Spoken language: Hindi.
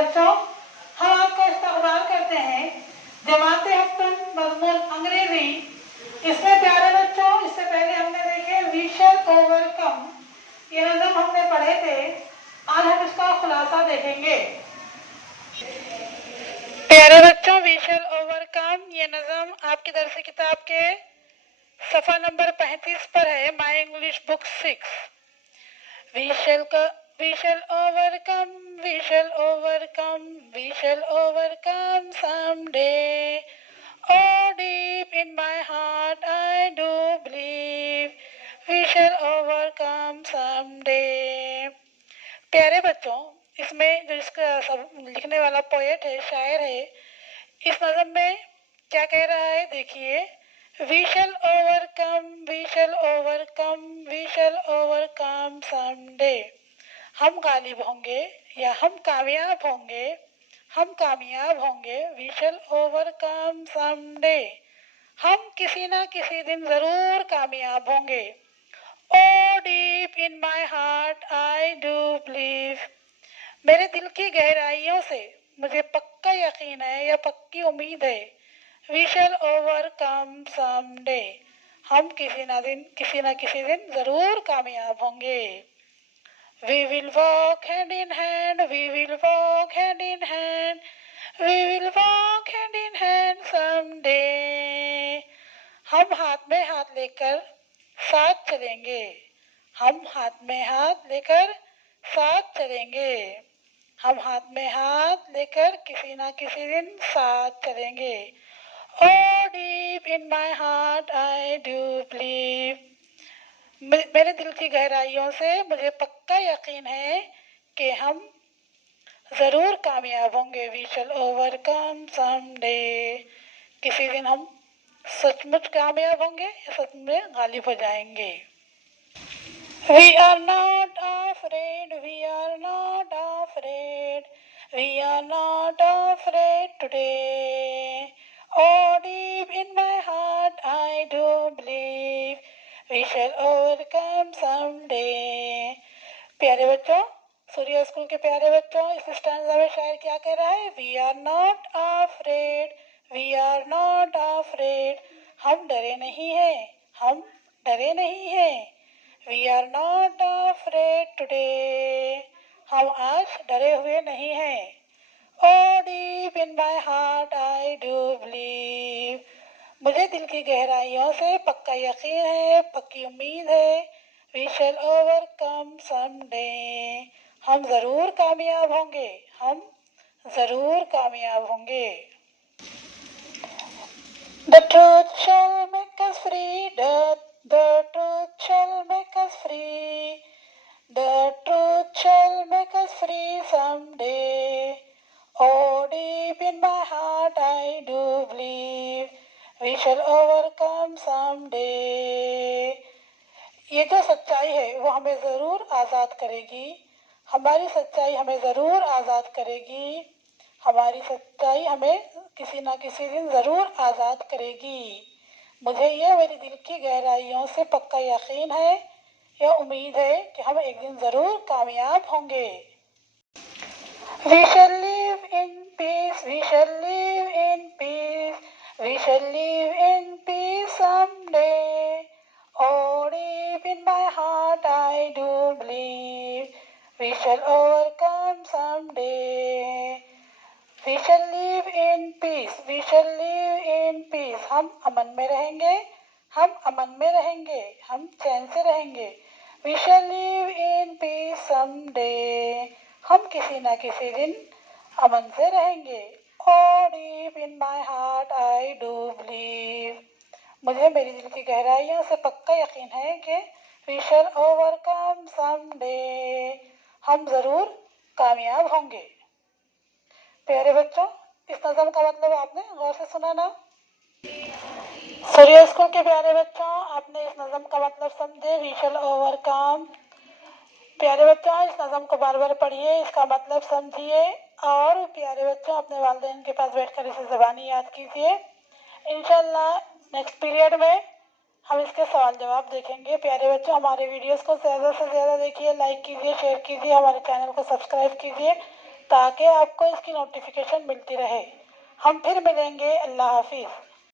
बच्चों, हम आपका इस्तकबाल करते हैं जमाते हफ्तन मज़मून अंग्रेजी। इसमें प्यारे बच्चों, इससे पहले हमने देखे वी शैल ओवरकम, ये नज़म हमने पढ़े थे। आज हम इसका खुलासा देखेंगे। प्यारे बच्चों, वी शैल ओवरकम ये नज़म आपकी दरसी किताब के सफ़ा नंबर 35 पर है, my English book 6। We shall overcome, we shall overcome, we shall overcome someday. Oh, deep in my heart I do believe we shall overcome someday. प्यारे बच्चों, इसमें जो इसका सब लिखने वाला पोएट है, शायर है, इस नज़म में क्या कह रहा है देखिए। We shall overcome, we shall overcome, we shall overcome someday. हम गालिब होंगे या हम कामयाब होंगे, हम कामयाब होंगे। We shall overcome someday. हम किसी ना किसी दिन जरूर कामयाब होंगे। Oh, deep in my heart I do believe. मेरे दिल की गहराइयों से मुझे पक्का यकीन है या पक्की उम्मीद है। We shall overcome someday. हम किसी ना किसी दिन जरूर कामयाब होंगे। We will walk hand in hand, we will walk hand in hand, we will walk hand in hand someday. हम हाथ में हाथ लेकर साथ चलेंगे, हम हाथ में हाथ लेकर साथ चलेंगे, हम हाथ में हाथ लेकर किसी ना किसी दिन साथ चलेंगे। Oh, deep in my heart I do believe. मेरे दिल की गहराइयों से मुझे पक्का यकीन है कि हम जरूर कामयाब होंगे। We shall overcome someday. किसी दिन हम सचमुच कामयाब होंगे या सच में गालिब हो जाएंगे। We are not afraid, we are not afraid, we are not afraid today. Oh, deep in my heart I do believe we shall overcome someday. प्यारे बच्चों, सूर्य स्कूल के प्यारे बच्चों, इस स्टैंजा में शायर क्या कह रहा है। We are not afraid, we are not afraid. हम डरे नहीं हैं, हम डरे नहीं हैं। We are not afraid today. हम आज डरे हुए नहीं हैं। Oh, deep in my heart I do believe. मुझे दिल की गहराइयों से पक्का यकीन है, पक्की उम्मीद है। We shall overcome someday. हम जरूर कामयाब होंगे, हम जरूर कामयाब होंगे। The truth shall make us free, the truth shall make us free, the truth shall make us free someday. Oh, deep in my heart I do believe we shall overcome someday. ये जो सच्चाई है वो हमें ज़रूर आज़ाद करेगी, हमारी सच्चाई हमें ज़रूर आज़ाद करेगी, हमारी सच्चाई हमें किसी ना किसी दिन ज़रूर आज़ाद करेगी। मुझे ये मेरी दिल की गहराइयों से पक्का यकीन है या उम्मीद है कि हम एक दिन ज़रूर कामयाब होंगे। We shall live in peace, we shall live in peace, we shall live in peace someday. Oh, deep in my heart I do believe we shall overcome someday. We shall live in peace, we shall live in peace. हम अमन में रहेंगे, हम अमन में रहेंगे, हम चैन से रहेंगे। We shall live in peace someday. हम किसी ना किसी दिन अमन से रहेंगे। Oh, deep in my heart I do believe. मुझे मेरी दिल की गहराइयों से पक्का यकीन है कि we shall overcome someday. हम जरूर कामयाब होंगे। प्यारे बच्चों, इस नज़म का मतलब आपने गौर से सुना ना। सूर्य स्कूल के प्यारे बच्चों, आपने इस नज़म का मतलब समझे। We shall overcome। प्यारे बच्चों, इस नज़म को बार बार पढ़िए, इसका मतलब समझिए और प्यारे बच्चों अपने वालिदैन के पास बैठकर इसे ज़बानी याद कीजिए। इंशाल्लाह नेक्स्ट पीरियड में हम इसके सवाल जवाब देखेंगे। प्यारे बच्चों, हमारे वीडियोस को ज़्यादा से ज़्यादा देखिए, लाइक कीजिए, शेयर कीजिए, हमारे चैनल को सब्सक्राइब कीजिए ताकि आपको इसकी नोटिफिकेशन मिलती रहे। हम फिर मिलेंगे। अल्लाह हाफिज़।